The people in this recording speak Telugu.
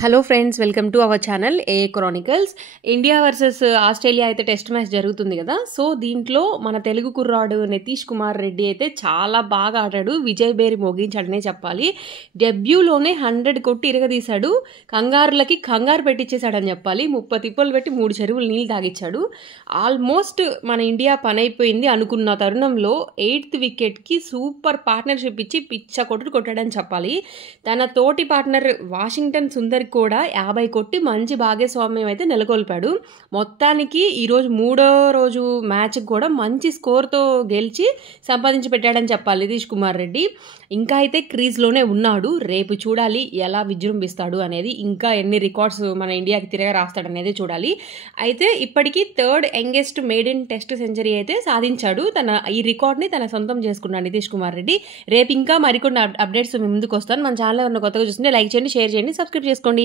Hello friends, welcome to our channel A Chronicles. India versus Australia అయితే టెస్ట్ మ్యాచ్ జరుగుతుంది కదా. సో దీంట్లో మన తెలుగు కుర్రాడు నితీష్ కుమార్ రెడ్డి అయితే చాలా బాగా ఆడాడు. విజయ్ బేరి మోగించాడనే చెప్పాలి. డెబ్యూలోనే 100 కొట్టి ఇరగదీశాడు. కంగారులకి కంగారు పెట్టించేశాడని చెప్పాలి. 30 తిప్పలు పెట్టి 3 చెరువులు నీళ్ళు తాగిచ్చాడు. ఆల్మోస్ట్ మన ఇండియా పని అయిపోయింది అనుకున్న తరుణంలో 8th వికెట్కి సూపర్ పార్ట్నర్షిప్ ఇచ్చి పిచ్చ కొట్టాడని చెప్పాలి. తన తోటి పార్ట్నర్ వాషింగ్టన్ సుందర్ కూడా 50 కొట్టి మంచి భాగస్వామ్యం అయితే నెలకొల్పాడు. మొత్తానికి ఈరోజు 3వ రోజు మ్యాచ్ కూడా మంచి స్కోర్తో గెలిచి సంపాదించి పెట్టాడని చెప్పాలి నితీష్ కుమార్ రెడ్డి. ఇంకా అయితే క్రీజ్లోనే ఉన్నాడు. రేపు చూడాలి ఎలా విజృంభిస్తాడు అనేది, ఇంకా ఎన్ని రికార్డ్స్ మన ఇండియాకి తిరగ రాస్తాడు అనేది చూడాలి. అయితే ఇప్పటికీ 3rd youngest maiden test century అయితే సాధించాడు. ఈ రికార్డ్ని తన సొంతం చేసుకున్నాడు నితీష్ కుమార్ రెడ్డి. రేపు ఇంకా మరికొన్ని అప్డేట్స్ ముందుకు వస్తాను. మన ఛానల్ ఉన్న కొత్తగా చూస్తుంటే లైక్ చేయండి, షేర్ చేయండి, సబ్స్క్రైబ్ చేసుకోండి.